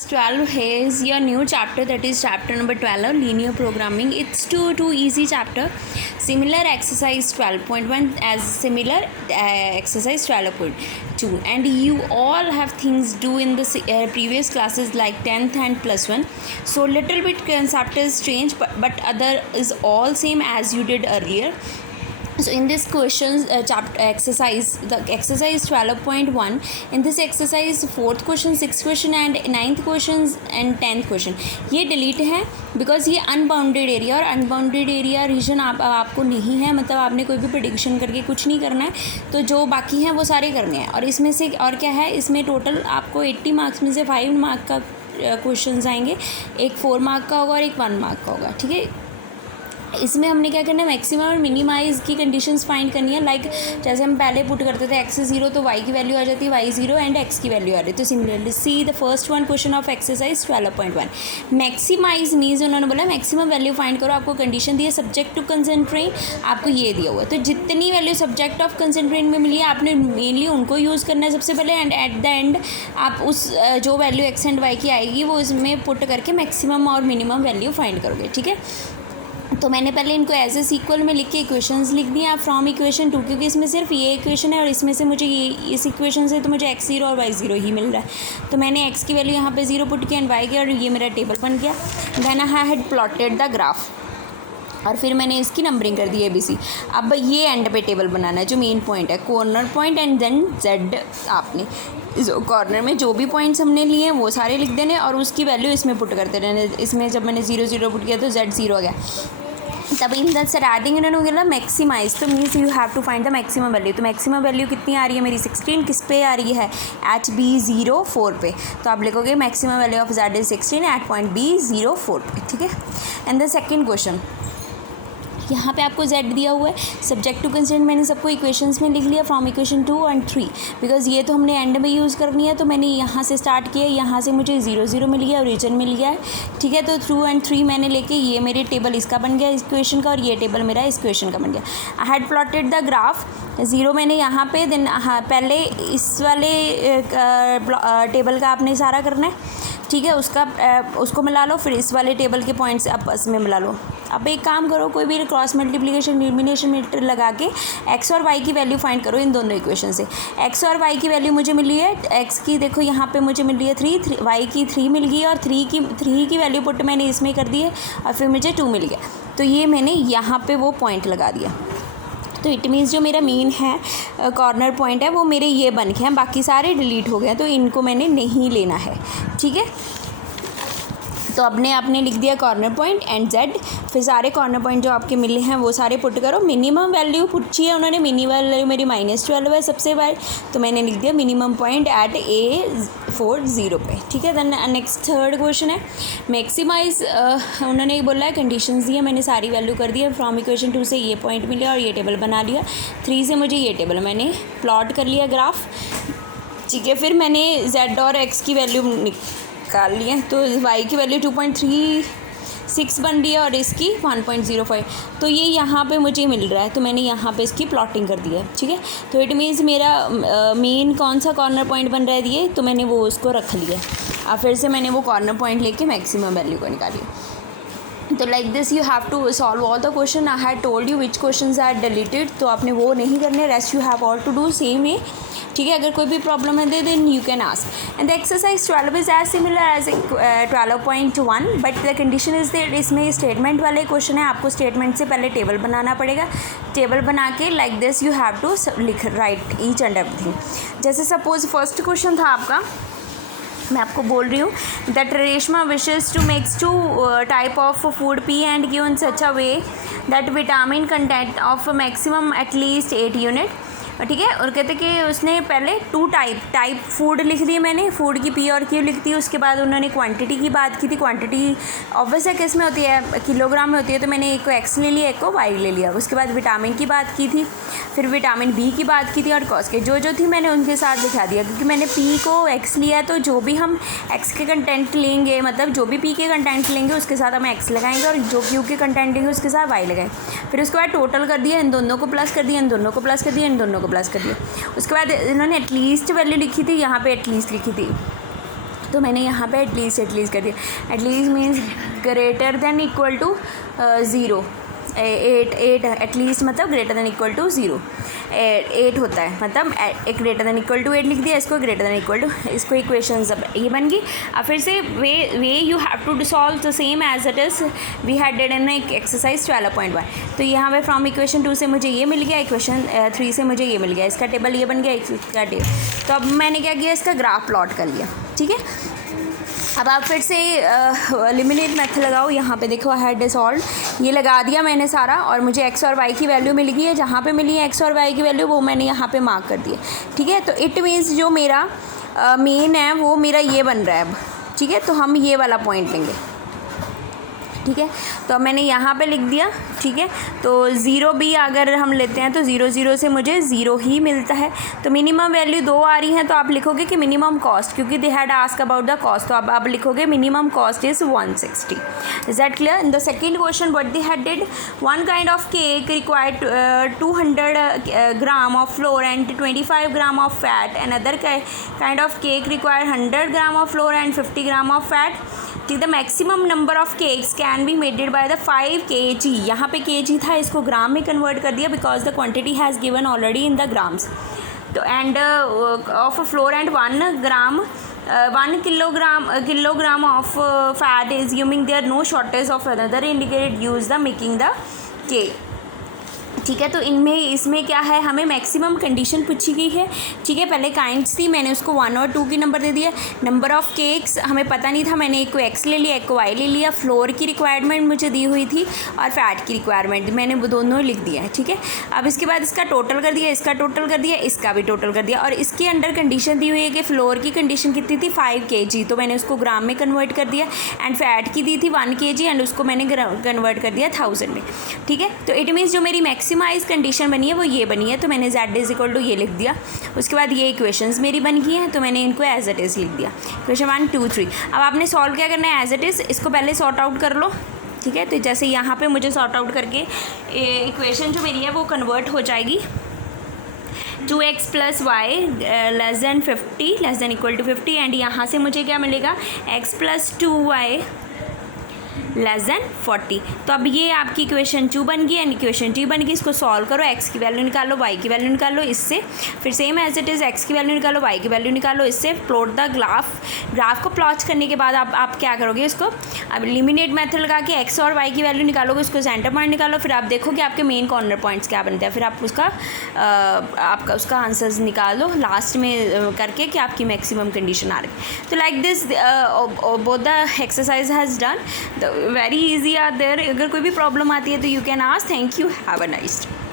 12 is your new chapter, that is chapter number 12, linear programming. It's too easy chapter, similar exercise 12.1 as similar exercise 12.2, and you all have things do in the previous classes like 10th and +1, so little bit concept is change, but other is all same as you did earlier. So in this questions chapter exercise, the exercise 12.1, in this exercise 4th question, 6th question and 9th questions and 10th question ये delete है because ये unbounded area, और unbounded area reason आपको नहीं है, मतलब आपने कोई भी प्रेडिक्शन करके कुछ नहीं करना है, तो जो बाकी हैं वो सारे करने हैं। और इसमें से और क्या है, इसमें टोटल आपको 80 मार्क्स में से 5 मार्क का क्वेश्चंस आएंगे, एक 4 मार्क का होगा और एक 1 मार्क का होगा। ठीक है, इसमें हमने क्या करना है, मैक्सिमम और मिनिमाइज़ की कंडीशंस फाइंड करनी है। लाइक जैसे हम पहले पुट करते थे x 0 तो y की वैल्यू आ जाती है y 0 एंड x की वैल्यू आ रही है। तो similarly see the first one question of exercise 12.1, maximise means उन्होंने बोला मैक्सिमम वैल्यू फाइंड करो। आपको कंडीशन दी है सब्जेक्ट टू कंसंट्रेट, आपको ये दिया हुआ है, तो जितनी वैल्यू सब्जेक्ट ऑफ कंसंट्रेट में मिली है आपने मेनली उनको यूज़ करना है सबसे पहले, एंड एट द एंड आप उस जो वैल्यू x एंड y की आएगी वो इसमें पुट करके मैक्सिमम और मिनिमम वैल्यू फाइंड करोगे। ठीक है, तो मैंने पहले इनको एज ए सीक्वल में लिख के इक्वेशंस लिख दिए आप फ्रॉम इक्वेशन 2, क्योंकि इसमें सिर्फ ये इक्वेशन है और इसमें से मुझे ये इस इक्वेशन से तो मुझे x 0 और y 0 ही मिल रहा है। तो मैंने x की वैल्यू यहाँ पे 0 पुट किया एंड y की, और ये मेरा टेबल बन गया। Then I had plotted the graph, और फिर मैंने इसकी नंबरिंग कर दी ABC। अब ये एंड पे टेबल बनाना है, जो मेन पॉइंट है corner point, and then Z आपने कॉर्नर में जो भी पॉइंट्स हमने लिए हैं वो सारे लिख देने और उसकी वैल्यू इसमें पुट करते रहने। इसमें जब मैंने 0 0 पुट किया तो Z 0 आ गया। तब इन द स्टार्टिंग इन्होंने बोला मैक्सिमाइज, तो means you have to find the maximum value. तो मैक्सिमम वैल्यू कितनी आ रही है मेरी 16, किस पे आ रही है एट B04 पे, तो आप लिखोगे maximum value of Z is 16 at point B04 पे। ठीक है, एंड द सेकेंड क्वेश्चन, यहाँ पे आपको Z दिया हुआ है, सब्जेक्ट टू कंसर्न मैंने सबको इक्वेशंस में लिख लिया फ्रॉम इक्वेशन 2 एंड 3, बिकॉज ये तो हमने एंड में यूज़ करनी है। तो मैंने यहाँ से स्टार्ट किया, यहाँ से मुझे 0 0 मिल गया, ओरिजिन मिल गया है। ठीक है, तो 2 एंड 3 मैंने लेके ये मेरे टेबल इसका बन गया इस क्वेश्चन का, और ये टेबल मेरा इस क्वेश्चन का बन गया। आई हैड प्लॉटेड द ग्राफ, 0 मैंने यहाँ पे, देन पहले इस वाले टेबल का आपने सारा करना है। ठीक है, उसको मिला लो, फिर इस वाले टेबल के पॉइंट्स आपस में मिला लो। अब एक काम करो, कोई भी क्रॉस मल्टीप्लिकेशन एलिमिनेशन मीटर लगा के x और y की वैल्यू फाइंड करो इन दोनों इक्वेशन से। x और y की वैल्यू मुझे मिली है, x की देखो यहाँ पे मुझे मिल रही है 3, y की 3 मिल गई, और 3 की वैल्यू पुट मैंने इसमें कर दी है, और फिर मुझे 2 मिल गया। तो ये मैंने यहाँ पे वो पॉइंट लगा दिया। तो इट मीन्स जो मेरा मेन है कॉर्नर पॉइंट है वो मेरे ये बन गए हैं, बाकी सारे डिलीट हो गए हैं, तो इनको मैंने नहीं लेना है। ठीक है, तो आपने लिख दिया कॉर्नर पॉइंट एंड Z, फिर सारे कॉर्नर पॉइंट जो आपके मिले हैं वो सारे पुट करो। मिनिमम वैल्यू पुट चाहिए उन्होंने, मिनिमम वैल्यू मेरी -12 है सबसे बार, तो मैंने लिख दिया मिनिमम पॉइंट एट A40 पे। ठीक है, देन नेक्स्ट थर्ड क्वेश्चन है मैक्सिमाइज, उन्होंने बोला है कंडीशंस दी है, मैंने सारी वैल्यू कर दी है फ्रॉम इक्वेशन 2 से ये पॉइंट मिले और ये टेबल बना लिया, 3 से मुझे ये टेबल मैंने प्लॉट कर लिया ग्राफ। ठीक है, फिर मैंने Z और X की वैल्यू निकाल लिए, तो y की वैल्यू 2.36 बन रही है और इसकी 1.05, तो ये यहाँ पे मुझे मिल रहा है, तो मैंने यहाँ पे इसकी प्लॉटिंग कर दिया है। ठीक है, तो इट मीन्स मेरा मेन कौन सा कॉर्नर पॉइंट बन रहा है ये, तो मैंने वो उसको रख लिया। अब फिर से मैंने वो कॉर्नर पॉइंट लेके मैक्सिमम वैल्यू को निकाली। तो like this you have to solve all the question. I had told you which questions are deleted, तो आपने वो नहीं करने, rest you have all to do same way. ठीक है, अगर कोई भी प्रॉब्लम है then you can ask. And the exercise 12 is as similar as 12.1, but the condition is that इसमें स्टेटमेंट वाले क्वेश्चन है, आपको स्टेटमेंट से पहले टेबल बनाना पड़ेगा। टेबल बना के like this you have to write each and everything. जैसे सपोज फर्स्ट क्वेश्चन था आपका, मैं आपको बोल रही हूँ that Reshma wishes to makes 2 type of food P and Q in such a way that vitamin content of maximum at least 8 unit. ठीक है, और कहते कि उसने पहले 2 टाइप फूड लिख दिए, मैंने फूड की P और Q लिख दी। उसके बाद उन्होंने क्वांटिटी की बात की थी, क्वांटिटी ऑब्वियस है किस में होती है, किलोग्राम में होती है, तो मैंने एक को X ले लिया, एक को Y ले लिया। उसके बाद विटामिन की बात की थी, फिर विटामिन B की बात की थी, और कॉस्ट के जो थी मैंने उनके साथ दिखा दिया, क्योंकि मैंने P को X लिया, तो जो भी हम X के कंटेंट लेंगे, मतलब जो भी P के कंटेंट लेंगे उसके साथ हम X लगाएंगे, और जो Q के कंटेंट लेंगे उसके साथ Y लगाएंगे। फिर उसके बाद टोटल कर दिया, इन दोनों को प्लस कर दिया, इन दोनों को प्लस कर दिया, इन दोनों को प्लस कर दिया। उसके बाद इन्होंने एटलीस्ट वैल्यू लिखी थी, यहाँ पे एटलीस्ट लिखी थी, तो मैंने यहाँ पे एटलीस्ट कर दिया। At least means greater than equal to 0। 8 at least मतलब ग्रेटर देन इक्वल टू 0। 8 होता है, मतलब एक ग्रेटर देन इक्वल टू 8 लिख दिया, इसको ग्रेटर देन इक्वल टू, इसको इक्वेशन अब ये बन गई। अब फिर से way you have to solve the same as it is we had did in exercise 12.1। तो यहाँ पे फ्रॉम इक्वेशन 2 से मुझे ये मिल गया, इक्वेशन 3 से मुझे ये मिल गया, इसका टेबल ये बन गया, इसका टेबल। तो अब मैंने क्या किया, इसका ग्राफ प्लॉट कर लिया, ठीक है। अब आप फिर से एलिमिनेट मेथड लगाओ। यहाँ पे देखो आई हैड सॉल्व, ये लगा दिया मैंने सारा, और मुझे एक्स और वाई की वैल्यू मिल गई है। जहाँ पे मिली है एक्स और वाई की वैल्यू वो मैंने यहाँ पे मार्क कर दिया, ठीक है। तो इट मीन्स जो मेरा मेन है वो मेरा ये बन रहा है अब, ठीक है। तो हम ये वाला पॉइंट लेंगे, ठीक है। तो अब मैंने यहाँ पे लिख दिया, ठीक है। तो 0 भी अगर हम लेते हैं तो 0 0 से मुझे 0 ही मिलता है। तो मिनिमम वैल्यू 2 आ रही है, तो आप लिखोगे कि मिनिमम कॉस्ट, क्योंकि they had ask about the cost, तो अब आप लिखोगे minimum cost is 160। Is that clear? In the second question what they had did, one kind of cake required 200 gram of flour and 25 gram of fat, and other kind of cake require 100 gram of flour and 50 gram of fat. The maximum number of cakes can be maded by the 5 kg। यहाँ पे kg था, इसको ग्राम में convert कर दिया because the quantity has given already in the grams. तो and of flour and 1 gram 1 kilogram of fat is assuming there no shortage of another indicated use the making the cake, ठीक है। तो इसमें क्या है, हमें मैक्सिमम कंडीशन पूछी गई है, ठीक है। पहले काइंड्स थी, मैंने उसको 1 और 2 की नंबर दे दिया। नंबर ऑफ़ केक्स हमें पता नहीं था, मैंने एक को एक्स ले लिया, एक को वाई ले लिया। फ्लोर की रिक्वायरमेंट मुझे दी हुई थी और फैट की रिक्वायरमेंट मैंने वो दोनों लिख दिया है, ठीक है। अब इसके बाद इसका टोटल कर दिया, इसका टोटल कर दिया, इसका भी टोटल कर दिया, और इसके अंडर कंडीशन दी हुई है कि फ्लोर की कंडीशन कितनी थी 5 kg, तो मैंने उसको ग्राम में कन्वर्ट कर दिया। एंड फैट की दी थी 1 kg एंड उसको मैंने कन्वर्ट कर दिया 1000 में, ठीक है। तो इट मीन्स जो मेरी मैक्सिमाइज कंडीशन बनी है वो ये बनी है, तो मैंने z इज इक्वल टू ये लिख दिया। उसके बाद ये इक्वेशंस मेरी बन गई हैं, तो मैंने इनको एज इट इज़ लिख दिया, इक्वेशन 1 2 3। अब आपने सॉल्व क्या करना है, एज इट इज़ इसको पहले सॉर्ट आउट कर लो, ठीक है। तो जैसे यहाँ पे मुझे सॉर्ट आउट करके इक्वेशन जो मेरी है वो कन्वर्ट हो जाएगी 2x + y less than 50 less than equal to 50, and यहाँ से मुझे क्या मिलेगा x + 2y लेस देन 40। तो अब ये आपकी इक्वेशन 2 बन गई एंड इक्वेशन 3 बन गई। इसको सॉल्व करो, x की वैल्यू निकालो, y की वैल्यू निकालो, इससे फिर same as it is x की वैल्यू निकालो, y की वैल्यू निकालो, इससे प्लॉट द ग्राफ को प्लॉट करने के बाद आप क्या करोगे, इसको अब एलिमिनेट मेथड लगा के x और y की वैल्यू निकालोगे, उसको सेंटर पॉइंट निकालो, फिर आप देखो कि आपके मेन कॉर्नर पॉइंट्स क्या बनते हैं, फिर आप उसका आंसर्स निकाल दो लास्ट में करके कि आपकी मैक्सिमम कंडीशन आ रही। तो like this both the exercise has done, very easy are there. अगर कोई भी प्रॉब्लम आती है तो you can ask. Thank you, have a nice day.